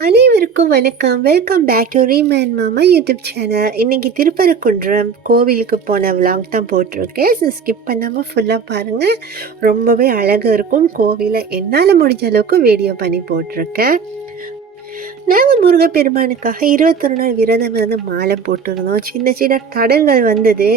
அனைவருக்கும் வணக்கம். Welcome back to ரீமேன் மாமா யூடியூப் சேனல். இன்றைக்கி திருப்பரங்குன்றம் கோவிலுக்கு போன விலாக் தான் போட்டிருக்கேன். ஸோ ஸ்கிப் பண்ணாமல் ஃபுல்லாக பாருங்கள். ரொம்பவே அழகாக இருக்கும் கோவிலை. என்னால் முடிஞ்ச அளவுக்கு வீடியோ பண்ணி போட்டிருக்கேன். நாங்கள் முருகப்பெருமானுக்காக 21 நாள் விரதம் இருந்து மாலை போட்டிருந்தோம். சின்ன சின்ன தடங்கள் வந்தது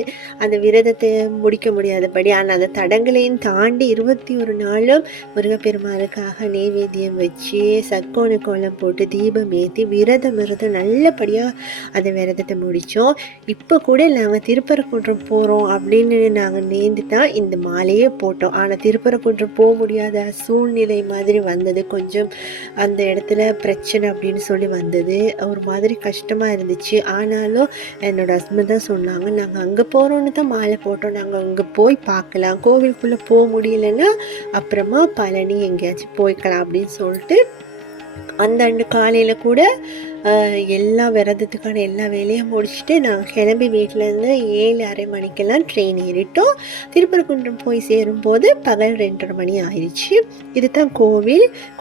அந்த விரதத்தை முடிக்க முடியாதபடி. ஆனால் அந்த தடங்களையும் தாண்டி 21 நாளும் முருகப்பெருமானுக்காக நெய்வேத்தியம் வச்சு சக்கோண கோலம் போட்டு தீபம் ஏற்றி விரதம் இருந்து நல்லபடியாக அந்த விரதத்தை முடித்தோம். இப்போ கூட நாங்கள் திருப்பரங்குன்றம் போகிறோம் அப்படின்னு நாங்கள் நேர்ந்து தான் இந்த மாலையே போட்டோம். ஆனால் திருப்பரங்குன்றம் போக முடியாத சூழ்நிலை மாதிரி வந்தது. கொஞ்சம் அந்த இடத்துல பிரச்சனை அப்படின்னு சொல்லி வந்தது. ஒரு மாதிரி கஷ்டமாக இருந்துச்சு. ஆனாலும் என்னோடய ஹஸ்பண்ட் தான் சொன்னாங்க, நாங்கள் அங்கே போகிறோன்னு தான் மாலை போட்டோம், நாங்கள் அங்கே போய் பார்க்கலாம், கோவிலுக்குள்ளே போக முடியலன்னா அப்புறமா பழனி எங்கேயாச்சும் போய்க்கலாம் அப்படின்னு சொல்லிட்டு அந்த காலையில் கூட எல்லா விரதத்துக்கான எல்லா வேலையும் முடிச்சுட்டு நாங்கள் கிளம்பி வீட்டிலேருந்து 7:30 மணிக்கெல்லாம் ட்ரெயின் ஏறிட்டோம். திருப்பரங்குன்றம் போய் சேரும்போது பகல் 2:30 மணி ஆயிடுச்சு. இது தான்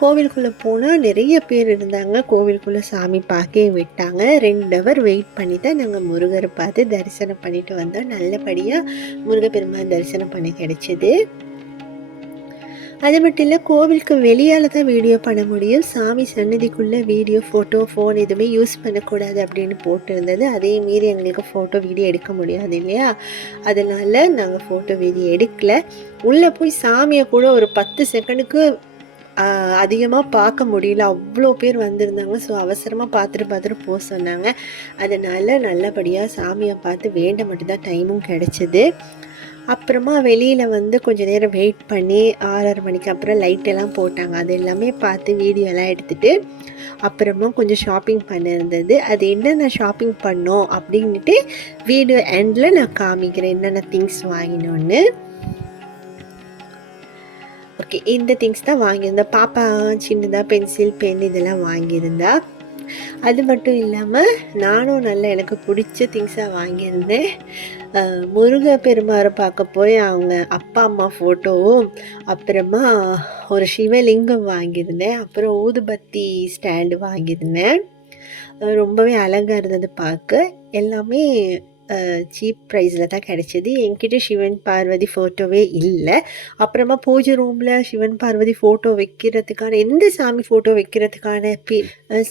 கோவிலுக்குள்ளே போனால் நிறைய பேர் இருந்தாங்க. கோவிலுக்குள்ளே சாமி பார்க்க விட்டாங்க. 2 ஹவர் வெயிட் பண்ணி தான் நாங்கள் முருகரை பார்த்து தரிசனம் பண்ணிட்டு வந்தோம். நல்லபடியாக முருகப்பெருமான் தரிசனம் பண்ண கிடைச்சிது. அது மட்டும் இல்லை, கோவிலுக்கு வெளியால் தான் வீடியோ பண்ண முடியும். சாமி சன்னதிக்குள்ளே வீடியோ ஃபோட்டோ ஃபோன் எதுவுமே யூஸ் பண்ணக்கூடாது அப்படின்னு போட்டிருந்தது. அதே மீறி எங்களுக்கு ஃபோட்டோ வீடியோ எடுக்க முடியாது இல்லையா? அதனால் நாங்கள் ஃபோட்டோ வீடியோ எடுக்கலை. உள்ளே போய் சாமியை கூட ஒரு 10 செகண்டுக்கு அதிகமாக பார்க்க முடியல. அவ்வளோ பேர் வந்திருந்தாங்க. ஸோ அவசரமாக பார்த்துட்டு போக சொன்னாங்க. அதனால் நல்லபடியாக சாமியை பார்த்து வேண்ட மட்டும்தான் டைமும் கிடச்சிது. அப்புறமா வெளியில் கொஞ்சம் நேரம் வெயிட் பண்ணி 6:30 மணிக்கு அப்புறம் லைட்டெல்லாம் போட்டாங்க. அது எல்லாமே பார்த்து வீடியோலாம் எடுத்துகிட்டு அப்புறமா கொஞ்சம் ஷாப்பிங் பண்ணியிருந்தது. அது என்னென்ன ஷாப்பிங் பண்ணோம் அப்படின்ட்டு வீடியோ எண்டில் நான் காமிக்கிறேன் என்னென்ன திங்ஸ் வாங்கினோன்னு. ஓகே, இந்த திங்ஸ் தான் வாங்கியிருந்தேன். பாப்பா சின்னதாக பென்சில் பென் இதெல்லாம் வாங்கியிருந்தா. அது மட்டும் இல்லாமல் நானும் எனக்கு பிடிச்ச திங்ஸாக வாங்கியிருந்தேன். முருகப்பெருமாரை பார்க்க போய் அவங்க அப்பா அம்மா ஃபோட்டோவும் அப்புறமா ஒரு சிவலிங்கம் வாங்கியிருந்தேன். அப்புறம் ஊதுபத்தி ஸ்டாண்டு வாங்கியிருந்தேன். ரொம்பவே அழகாக இருந்தது பார்க்க. எல்லாமே சீப் ப்ரைஸில் தான் கிடச்சிது. என்கிட்ட சிவன் பார்வதி ஃபோட்டோவே இல்லை. அப்புறமா பூஜை ரூமில் சிவன் பார்வதி ஃபோட்டோ வைக்கிறதுக்கான எந்த சாமி ஃபோட்டோ வைக்கிறதுக்கான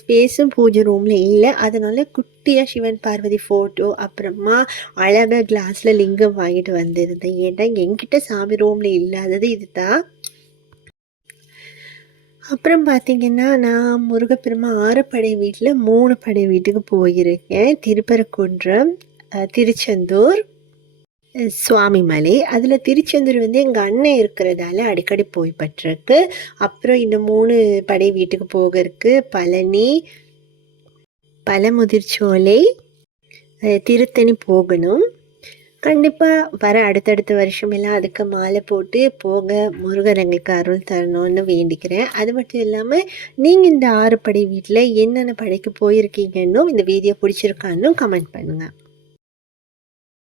ஸ்பேஸும் பூஜை ரூமில் இல்லை. அதனால் குட்டியாக சிவன் பார்வதி ஃபோட்டோ அப்புறமா அழகாக கிளாஸில் லிங்கம் வாங்கிட்டு வந்திருந்தேன். ஏன்னா என்கிட்ட சாமி ரூமில் இல்லாதது இது தான். அப்புறம் பார்த்திங்கன்னா, நான் முருகப்பெருமான் 6 படை வீட்டில் 3 படை வீட்டுக்கு போயிருக்கேன். திருப்பரங்குன்றம், திருச்செந்தூர், சுவாமிமலை. அதில் திருச்செந்தூர் எங்கள் அண்ணன் இருக்கிறதால அடிக்கடி போய் பட்டிருக்கு. அப்புறம் இந்த 3 படை வீட்டுக்கு போகிறதுக்கு பழனி, பழமுதிர்ச்சோலை, திருத்தணி போகணும். கண்டிப்பாக வர அடுத்தடுத்த வருஷமெல்லாம் அதுக்கு மாலை போட்டு போக முருகர் எங்களுக்கு அருள் தரணும்னு வேண்டிக்கிறேன். அது மட்டும் இல்லாமல் நீங்கள் இந்த 6 படை வீட்டில் என்னென்ன படைக்கு போயிருக்கீங்கன்னும் இந்த வீடியோ பிடிச்சிருக்கான்னு கமெண்ட் பண்ணுங்கள்.